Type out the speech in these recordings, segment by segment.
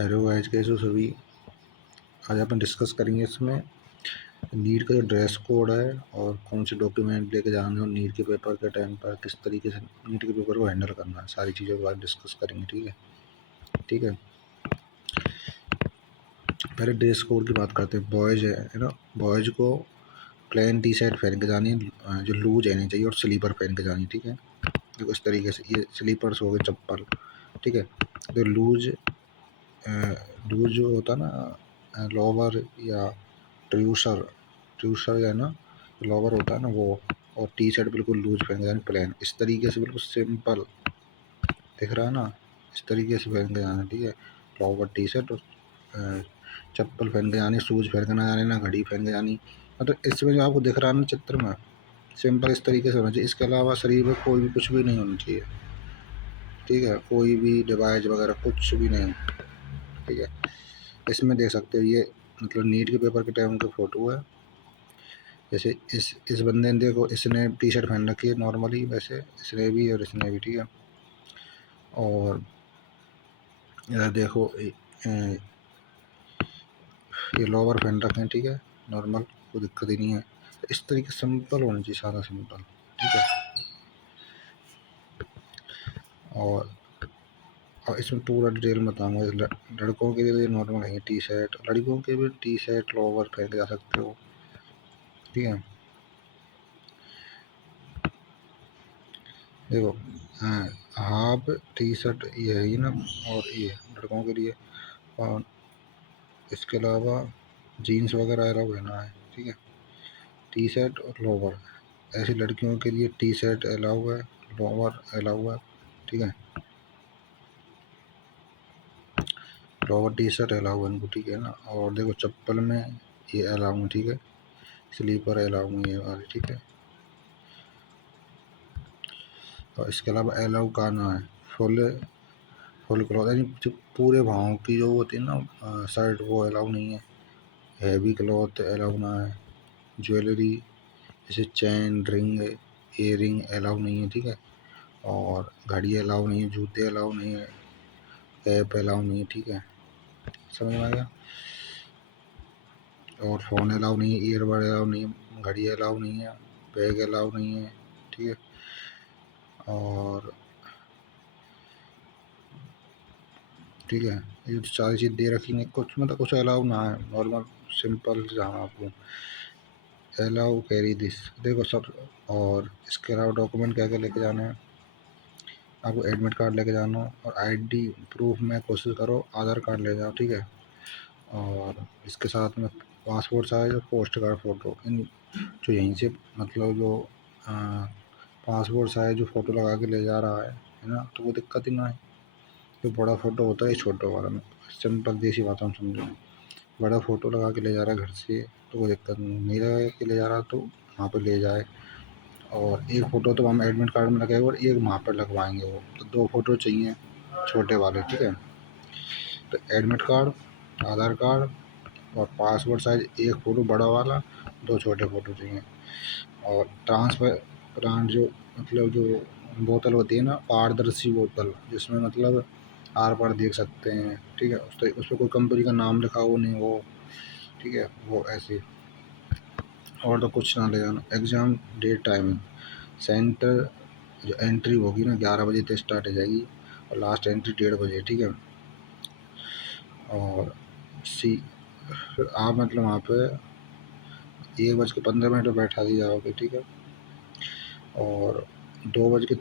Hello guys, कैसे हो सभी। आज अपन डिस्कस करेंगे इसमें नीट का जो ड्रेस कोड है और कौन से डॉक्यूमेंट लेके जाने हैं और नीट के पेपर के टाइम पर किस तरीके से नीट के पेपर को हैंडल करना है, सारी चीज़ों के बारे में डिस्कस करेंगे। ठीक है। पहले ड्रेस कोड की बात करते हैं। बॉयज़ है ना, बॉयज़ को प्लेन टी शर्ट पहन के जानी है, जो लूज रहनी चाहिए, और स्लीपर पहन के जानी है। ठीक है। देखो इस तरीके से, ये स्लीपर्स हो गए, चप्पल। ठीक है। तो लूज लूज जो होता है ना, लोवर या ट्रूसर ट्रूसर है ना, लोवर होता है ना वो, और टी शर्ट बिल्कुल लूज पहन के जानी, प्लेन, इस तरीके से, बिल्कुल सिंपल दिख रहा है ना, इस तरीके से पहन के जाना। ठीक है। लोवर टी शर्ट और चप्पल पहन के जानी, शूज़ पहन के ना जाने, ना घड़ी पहन के जानी। मतलब इसमें जो आपको दिख रहा है ना चित्र में, सिंपल इस तरीके से होना चाहिए। इसके अलावा शरीर में कोई भी कुछ भी नहीं होना चाहिए। ठीक है। कोई भी डिवाइस वगैरह कुछ भी नहीं। ठीक है। इसमें देख सकते हो, ये मतलब नीट के पेपर के टाइम की फ़ोटो है। जैसे इस बंदे ने, देखो इसने टी शर्ट पहन रखी है नॉर्मली, वैसे इसने भी और इसने भी। ठीक है। और इधर देखो, ये लोवर पहन रखे हैं। ठीक है। नॉर्मल, कोई दिक्कत ही नहीं है। इस तरीके सिंपल होना चाहिए, सादा सिंपल। ठीक है। और इसमें पूरा डिटेल में बताऊँगा। लड़कों के लिए नॉर्मल है टी शर्ट, लड़कियों के भी टी शर्ट लोवर पहन के जा सकते हो। ठीक है। देखो, हाँ, हाफ टी शर्ट ये है ही ना, और ये लड़कों के लिए। और इसके अलावा जीन्स वगैरह अलाउ रहना है। ठीक है। टी शर्ट और लोवर, ऐसी लड़कियों के लिए टी शर्ट अलाउ है, लोवर अलाउ है। ठीक है। लोवर टी शर्ट अलाउ है इनको। ठीक है ना। और देखो चप्पल में ये अलाउ है। ठीक है। स्लीपर अलाउ नहीं है वाली। ठीक है। और इसके अलावा अलाउ करना है फुल फुल क्लॉथ, यानी जो पूरे भावों की जो होती है ना शर्ट, वो अलाउ नहीं है। हैवी क्लॉथ अलाउ ना है। ज्वेलरी जैसे चैन, रिंग, ईयरिंग अलाउ नहीं है। ठीक है। और घड़ी अलाउ नहीं है, जूते अलाउ नहीं है, कैप अलाउ नहीं है। ठीक है। समझ में आ गया। और फ़ोन अलाउ नहीं है, ईयरबड अलाउ नहीं है, घड़ी अलाउ नहीं है, बैग अलाउ नहीं है। ठीक है। और ठीक है, ये तो सारी चीज़ दे रखी है। कुछ मतलब कुछ अलाउ ना है, नॉर्मल सिंपल जहाँ आपको अलाउ कैरी दिस, देखो सब। और इसके अलावा डॉक्यूमेंट क्या क्या लेके जाने हैं। आपको एडमिट कार्ड लेके जाना, और आईडी प्रूफ में कोशिश करो आधार कार्ड ले जाओ। ठीक है। और इसके साथ में पासपोर्ट साइज और पोस्ट कार्ड फ़ोटो, इन जो यहीं से मतलब जो पासपोर्ट साइज जो फ़ोटो लगा के ले जा रहा है ना, तो वो दिक्कत ही ना है। जो बड़ा फ़ोटो होता है, छोटा वाला में सिंपल देसी भाषा में समझो, बड़ा फ़ोटो लगा के ले जा रहा है घर से, तो कोई दिक्कत नहीं लगा के ले जा रहा, तो वहाँ पे ले जाए। और एक फ़ोटो तो हम एडमिट कार्ड में लगेगा, और एक वहाँ पर लगवाएंगे वो, तो दो फ़ोटो चाहिए छोटे वाले। ठीक है। तो एडमिट कार्ड, आधार कार्ड और पासपोर्ट साइज एक फ़ोटो बड़ा वाला, दो छोटे फ़ोटो चाहिए। और ट्रांसफर ब्रांड जो मतलब जो बोतल होती है ना, पारदर्शी बोतल, जिसमें मतलब आर पार देख सकते हैं। ठीक है। उस पर कोई कंपनी का नाम लिखा हो नहीं हो। ठीक है। वो ऐसे, और तो कुछ ना ले जाना। एग्ज़ाम डेट, टाइमिंग, सेंटर जो एंट्री होगी ना 11 बजे से स्टार्ट हो जाएगी, और लास्ट एंट्री 1:30 बजे। ठीक है। और सी फिर आप मतलब वहाँ पे 1:15 पर बैठा दिए जाओगे। ठीक है। और 2 बजे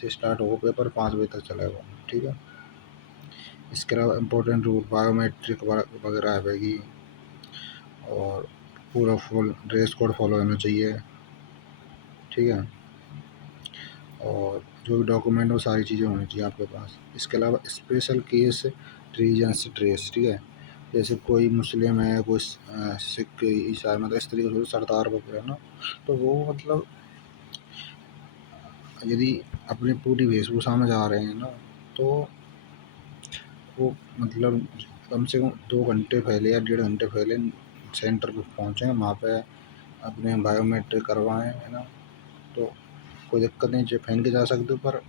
से स्टार्ट होगा पेपर, 5 बजे तक चलेगा। ठीक है। इसके अलावा इम्पोर्टेंट रूल, बायोमेट्रिक वगैरह आएगी। और पूरा फुल ड्रेस कोड फॉलो होना चाहिए। ठीक है। और जो भी डॉक्यूमेंट, वो सारी चीज़ें होनी चाहिए आपके पास। इसके अलावा स्पेशल केस रीजन्स ड्रेस। ठीक है। जैसे कोई मुस्लिम है, कोई सिख, ईसाई, मतलब इस तरीके से सरदार वगैरह ना, तो वो मतलब यदि अपनी पूरी वेशभूषा में जा रहे हैं ना, तो वो मतलब कम से कम 2 घंटे पहले या 1.5 घंटे पहले सेंटर पे पहुँचें, वहाँ पे अपने बायोमेट्रिक करवाएं, है ना। तो कोई दिक्कत नहीं, जो पहन के जा सकते हो, पर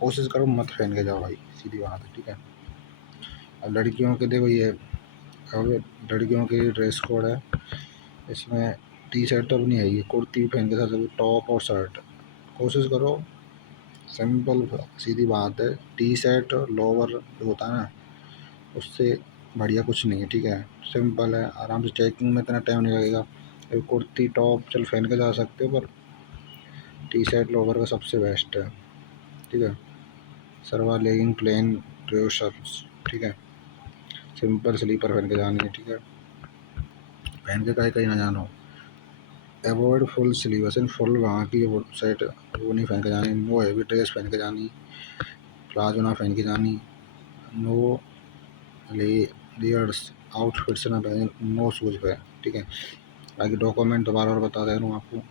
कोशिश करो मत पहन के जाओ भाई, सीधी बात है। ठीक है। अब लड़कियों के देखो ये, अब लड़कियों की ड्रेस कोड है, इसमें टी शर्ट तो नहीं है, ये कुर्ती पहन के साथ टॉप और शर्ट। कोशिश करो, सिंपल सीधी बात है, टी शर्ट और लोअर जो होता है ना, उससे बढ़िया कुछ नहीं है, ठीक है। सिंपल है, आराम से चेकिंग में इतना टाइम नहीं लगेगा। कुर्ती टॉप चल पहन के जा सकते हो, पर टी शर्ट लोअर का सबसे बेस्ट है, ठीक है। सलवार लेगिंग प्लेन ट्राउजर्स, ठीक है। सिंपल स्लीपर पहन के जानी है, ठीक है। पहन के कहीं कहीं ना जाना हो। Avoid full sleeves in full, वहाँ की वो शर्ट वो नहीं पहन के जानी, नो हैवी ड्रेस पहन के जानी, प्लाजो ना पहन के जानी, नो लेयर्स आउटफिट्स ना पहने, नो शूज पे, ठीक है। बाकी डॉक्यूमेंट दोबारा और बता दे रहा हूँ आपको,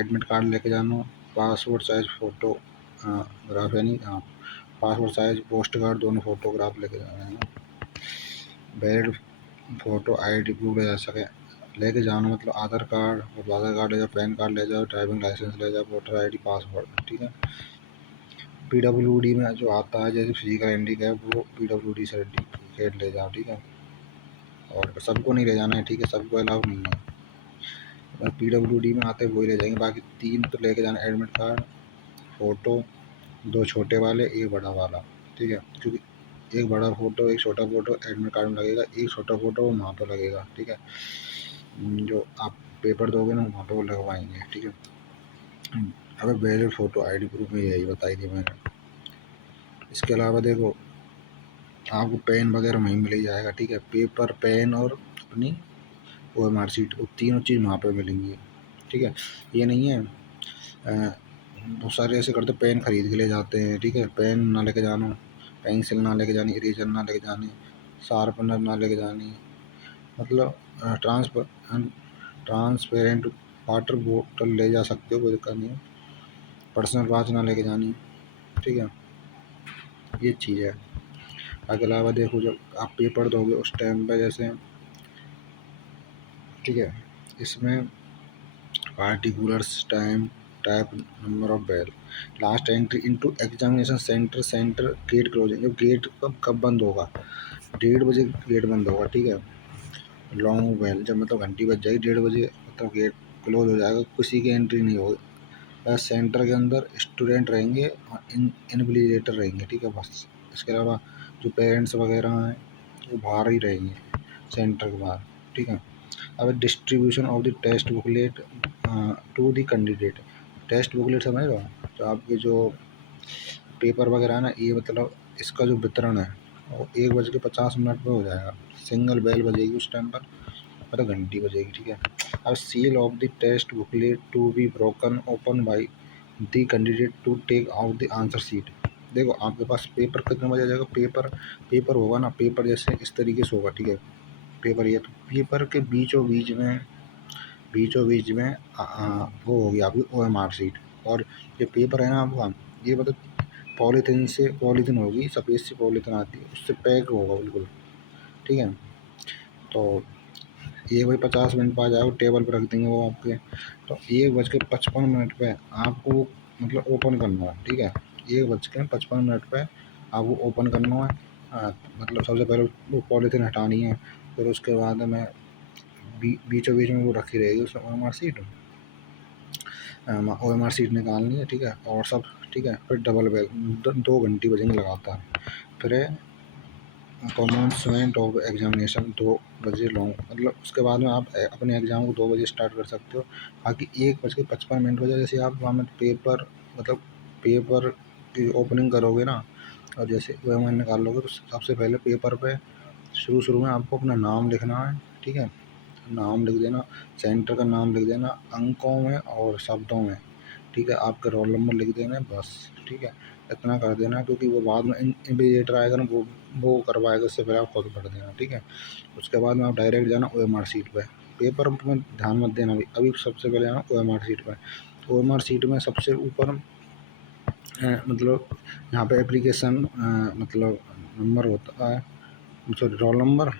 एडमिट कार्ड लेके जाना, पासपोर्ट साइज फ़ोटो ग्राफ, यानी हाँ पासपोर्ट साइज पोस्ट कार्ड दोनों फ़ोटोग्राफ लेके जाना है। वैलिड फ़ोटो आईडी प्रूफ ले जा सके लेके जाना, मतलब आधार कार्ड ले जाओ, पैन कार्ड ले जाओ, ड्राइविंग लाइसेंस ले जाओ, वोटर आईडी, पासपोर्ट, ठीक है। पीडब्ल्यूडी में जो आता है जैसे फिजिकल हैंडीकैप, वो पीडब्ल्यूडी सर्टिफिकेट ले जाओ, ठीक है। और सबको नहीं ले जाना है, ठीक है, सबको अलाउ नहीं है, पीडब्ल्यूडी में आते वही ले जाएंगे। बाकी 3 तो लेके जाना, एडमिट कार्ड, फ़ोटो, 2 छोटे वाले, 1 बड़ा वाला, ठीक है। क्योंकि 1 बड़ा फ़ोटो 1 छोटा फ़ोटो एडमिट कार्ड में लगेगा, 1 छोटा फ़ोटो वहाँ पर लगेगा, ठीक है। जो आप पेपर दोगे ना वहाँ पे वो लगवाएंगे, ठीक है। अब वैलिड फ़ोटो आईडी प्रूफ में यही बताई थी मैंने। इसके अलावा देखो, आपको पेन वगैरह वहीं मिल ही जाएगा, ठीक है। पेपर, पेन और अपनी OMR शीट, वो तीनों चीज़ वहाँ पे मिलेंगी, ठीक है। ये नहीं है बहुत सारे ऐसे करते, पेन खरीद के ले जाते हैं, ठीक है, पेन ना लेके जाना, पेंसिल ना लेके जानी, इरेजर ना लेके जानी, शार्पनर ना लेके जानी, मतलब ट्रांसपेरेंट वाटर बोतल ले जा सकते हो, कोई दिक्कत नहीं है। पर्सनल वॉच ना लेके जानी, ठीक है, ये चीज़ है। इसके अलावा देखो, जब आप पेपर दोगे उस टाइम पे जैसे, ठीक है, इसमें particulars time type number of bell, last entry into examination centre, centre gate closing, जब गेट कब बंद होगा, 1:30 बजे गेट बंद होगा, ठीक है। लॉन्ग बेल, जब मतलब घंटी बज जाएगी 1:30 बजे, मतलब गेट क्लोज हो जाएगा, किसी की एंट्री नहीं होगी, बस सेंटर के अंदर स्टूडेंट रहेंगे और इनविजिलेटर रहेंगे, ठीक है, बस। इसके अलावा जो पेरेंट्स वगैरह हैं वो बाहर ही रहेंगे, सेंटर के बाहर, ठीक है। अब distribution of the test booklet to the candidate, test booklet समझ रहे हो, तो आपके जो पेपर वगैरह है ना, ये मतलब इसका जो वितरण है वो 1:50 पर हो जाएगा, सिंगल बेल बजेगी उस टाइम पर, मतलब घंटी बजेगी, ठीक है। अब seal of the test booklet to be broken open by the candidate to take out the answer sheet. देखो आपके पास पेपर कितने बजे आ जाएगा, पेपर पेपर होगा ना, पेपर जैसे इस तरीके से होगा, ठीक है। पेपर ये तो पेपर के बीचों बीच में वो होगी आपकी OMR शीट, और ये पेपर है ना आपका, ये मतलब पॉलीथीन होगी, सफ़ेद सी पॉलीथीन आती है, उससे पैक होगा बिल्कुल, ठीक है। तो 1:50 पर आ जाएगा, टेबल पर रख देंगे वो आपके, तो 1:55 पे आपको मतलब ओपन करना है, ठीक है। 1:55 पे आपको ओपन करना है, मतलब सबसे पहले वो पॉलीथीन हटानी है, फिर उसके बाद में बीचों बीच में वो रखी रहेगी उसमें OMR सीट निकालनी है, ठीक है, और सब ठीक है। फिर डबल बेल 2 घंटी बजेंगे लगातार, फिर कॉमेंसमेंट ऑफ एग्जामिनेशन 2 बजे लॉन्ग, मतलब उसके बाद में आप अपने एग्ज़ाम को 2 बजे स्टार्ट कर सकते हो। बाकी 1:55 बजे जैसे आप वहाँ में पेपर, मतलब पेपर की ओपनिंग करोगे ना, और जैसे OMR निकाल लोगे, तो सबसे पहले पेपर पे शुरू में आपको अपना नाम लिखना है, ठीक है, नाम लिख देना, सेंटर का नाम लिख देना अंकों में और शब्दों में, ठीक है, आपका रोल नंबर लिख देना है बस, ठीक है। इतना कर देना, क्योंकि वो बाद में इन्विजिलेटर आएगा ना, वो करवाएगा, उससे पहले आप खुद भर देना, ठीक है। उसके बाद में आप डायरेक्ट जाना OMR सीट पे, पेपर में ध्यान मत देना, अभी अभी सबसे पहले जाना OMR सीट पे। OMR सीट में सबसे ऊपर मतलब यहाँ पे एप्लीकेशन मतलब नंबर होता है, सॉरी रोल नंबर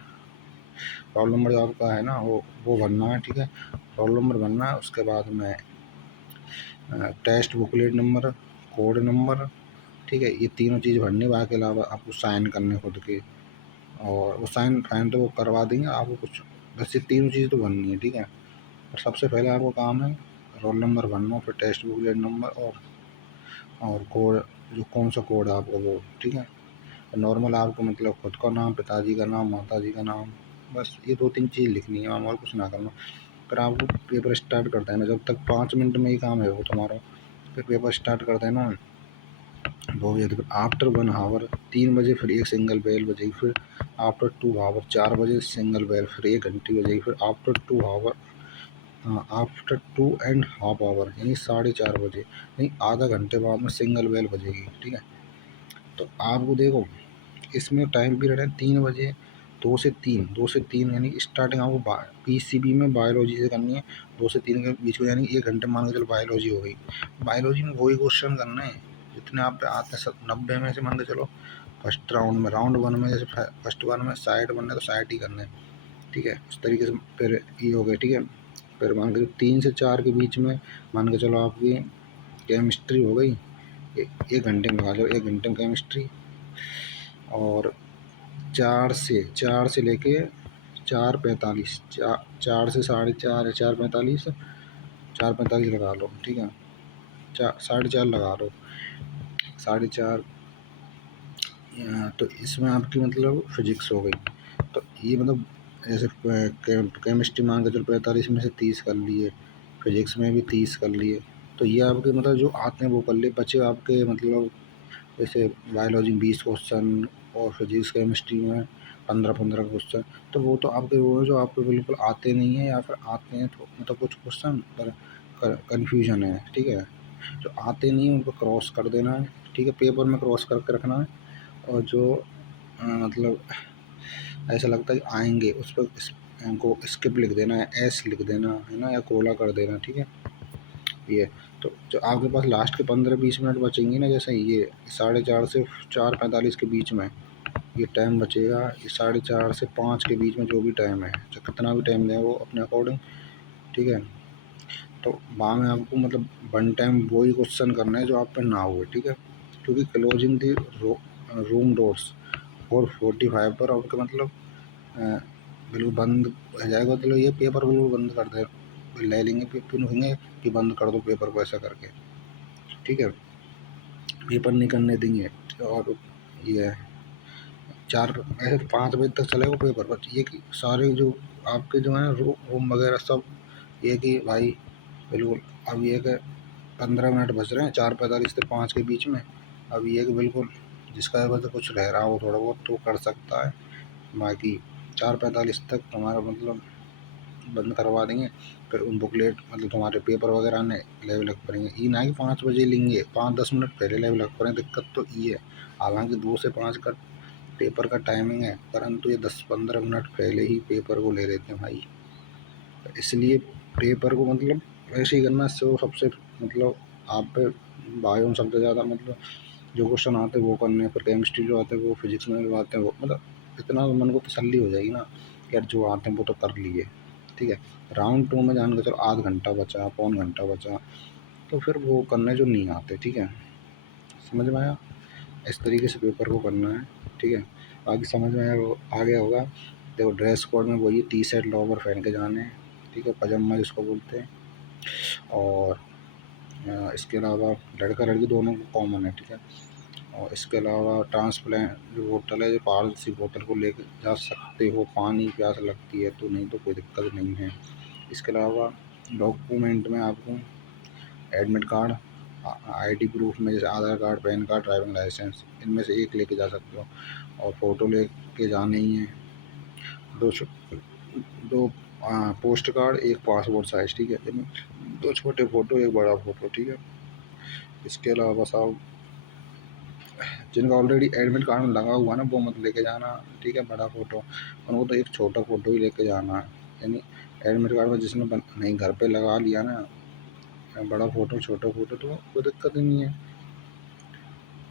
जो आपका है ना वो भरना है, ठीक है। रोल नंबर भरना है, उसके बाद में test booklet number, code number, ठीक है, ये तीनों चीज़ भरनी है। बाकी के अलावा आपको साइन करने खुद के, और वो साइन फाइन तो वो करवा देंगे आपको। कुछ बस ये तीनों चीज़ तो बननी है, ठीक है। और सबसे पहले आपको काम है रोल नंबर बनना, फिर टेक्स्ट बुक लेट नंबर और कोड, जो कौन सा कोड है आपका वो, ठीक है। नॉर्मल आपको मतलब खुद का नाम, पिताजी का नाम, माताजी का नाम, बस ये 2-3 चीज़ लिखनी है, और कुछ ना करना। फिर आपको पेपर स्टार्ट कर देना, जब तक 5 मिनट में ही काम है वो तुम्हारा। फिर पेपर स्टार्ट कर देना, वो भी फिर आफ्टर 1 आवर 3 बजे फिर एक सिंगल बेल बजेगी, फिर आफ्टर 2 आवर 4 बजे सिंगल बेल, फिर 1 घंटी बजेगी, फिर आफ्टर 2 आवर, आफ्टर 2.5 आवर यानी 4:30 बजे, यानी आधा घंटे बाद में सिंगल बेल बजेगी, ठीक है। तो आपको देखो इसमें टाइम पीरियड है 3 बजे, 2 से 3 यानी स्टार्टिंग आपको पीसीबी में बायोलॉजी से करनी है। 2 से 3 के बीच में यानी 1 घंटे मान के चलो बायोलॉजी हो गई। बायोलॉजी में वही क्वेश्चन करना है जितने आप पे आते हैं, सब 90 में से मान के चलो। फर्स्ट राउंड में, राउंड 1 में जैसे फर्स्ट 1 में साइड बनना है तो साइड ही करना है, ठीक है। उस तरीके से फिर ये हो गया, ठीक है। फिर मान के 3 से 4 के बीच में मान के चलो आपकी केमिस्ट्री हो गई। 1 घंटे में लगा लो, 1 घंटे में केमिस्ट्री। और 4 से लेके 4:45, 4 से 4:30 या 4:45, 4:45 लगा लो, ठीक है। 4:30 लगा लो, 4:30। तो इसमें आपकी मतलब फिजिक्स हो गई। तो ये मतलब जैसे केमिस्ट्री मान के चलो 45 में से 30 कर लिए, फिजिक्स में भी 30 कर लिए। तो ये आपके मतलब जो आते हैं वो कर लिए, बचे आपके मतलब जैसे बायोलॉजी में 20 क्वेश्चन और फिजिक्स केमिस्ट्री में 15-15 क्वेश्चन। तो वो तो आपके वो है जो आपको बिल्कुल आते नहीं हैं, या फिर आते हैं तो मतलब कुछ क्वेश्चन पर कन्फ्यूजन है, ठीक है। जो आते नहीं हैं उनको क्रॉस कर देना है, ठीक है, पेपर में क्रॉस करके रखना है। और जो मतलब ऐसा लगता है कि आएंगे उस पर इनको स्किप लिख देना है, एस लिख देना है ना, या कोला कर देना, ठीक है। ये तो जो आपके पास लास्ट के 15-20 मिनट बचेंगी ना, जैसे ये 4:30 से 4:45 के बीच में ये टाइम बचेगा। ये 4:30 से 5 के बीच में जो भी टाइम है, जो कितना भी टाइम दें वो अपने अकॉर्डिंग, ठीक है। तो वहाँ में आपको मतलब वन टाइम वही क्वेश्चन करना है जो आप पे ना हुए, ठीक है। क्योंकि क्लोजिंग दी रूम डोर्स 4:45 पर आपका मतलब अ, बिल्कुल बंद हो जाएगा। मतलब ये पेपर बिल्कुल बंद कर दे, ले लेंगे, फिर कहेंगे कि बंद कर दो पेपर को, ऐसा करके, ठीक है। पेपर नहीं करने देंगे। और ये 4 ऐसे तो 5 बजे तक चलेगा पेपर, बट ये कि सारे जो आपके जो हैं रूम वगैरह सब, ये कि भाई बिल्कुल अब ये कि 15 मिनट बच रहे हैं 4:45 से 5 के बीच में। अब ये कि बिल्कुल जिसका वजह कुछ रह रहा हो थोड़ा बहुत तो कर सकता है, बाकी 4:45 तक हमारा मतलब बंद करवा देंगे। फिर उन बुकलेट मतलब तुम्हारे पेपर वगैरह आने लेवल लग पड़ेंगे, ये ना कि 5 बजे लेंगे, 5-10 मिनट पहले लेवल लग पड़ेंगे, दिक्कत तो ये है। हालांकि 2 से 5 का पेपर का टाइमिंग है, परंतु ये 10-15 मिनट पहले ही पेपर को ले लेते हैं भाई। इसलिए पेपर को मतलब ऐसे ही करना, इससे वो सबसे मतलब आप पे बायो में सबसे ज़्यादा मतलब जो क्वेश्चन आते हैं वो करने हैं। फिर केमिस्ट्री जो आते हैं वो, फिजिक्स में जो आते हैं वो, मतलब इतना मन को तसल्ली हो जाएगी ना कि यार जो आते हैं वो तो कर लिए, ठीक है। राउंड 2 में जान के चलो आध घंटा बचा, पौन घंटा बचा, तो फिर वो करने जो नहीं आते, ठीक है। समझ में आया? इस तरीके से पेपर को करना है, ठीक है। बाकी समझ में आया, वो आ गया होगा। देखो ड्रेस कोड में वही टी शर्ट लोवर पहन के जाने हैं, ठीक है, पजामा जिसको बोलते हैं। और इसके अलावा लड़का लड़की दोनों को कॉमन है, ठीक है। और इसके अलावा ट्रांसप्लेंट जो बोतल है, जो पारल सी बोतल को लेकर जा सकते हो, पानी प्यास लगती है तो, नहीं तो कोई दिक्कत नहीं है। इसके अलावा डॉक्यूमेंट में आपको एडमिट कार्ड, आईडी प्रूफ में जैसे Aadhaar card, PAN card, driving licence, इनमें से एक लेके जा सकते हो। और फ़ोटो लेके जाने ही है, दो दो पोस्ट कार्ड, एक पासपोर्ट साइज, ठीक है। 2 छोटे फ़ोटो, एक बड़ा फ़ोटो, ठीक है। इसके अलावा बस आप जिनका ऑलरेडी एडमिट कार्ड में लगा हुआ ना वो मत लेके जाना, ठीक है, बड़ा फ़ोटो। उनको तो एक छोटा फ़ोटो ही लेके जाना है, यानी एडमिट कार्ड में जिसने नहीं घर पे लगा लिया ना बड़ा फ़ोटो छोटा फ़ोटो तो कोई दिक्कत ही नहीं है।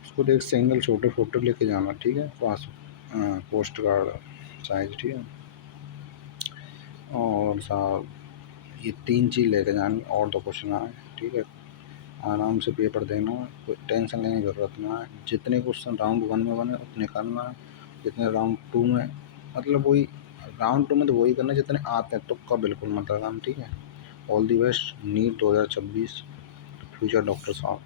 उसको तो एक सिंगल छोटे फ़ोटो लेके जाना, ठीक है, पोस्ट कार्ड साइज, ठीक है। और साहब ये 3 चीज़ लेके जानी, और तो कुछ ना है, ठीक है। आराम से पेपर देना, कोई टेंशन लेने की ज़रूरत ना है। जितने क्वेश्चन राउंड 1 में बने उतने करना है, जितने राउंड 2 में, मतलब वही राउंड 2 में तो वही करना जितने आते हैं, तुक्का बिल्कुल मत लगाना, ठीक है। All the best NEET 2026 future doctor साहब।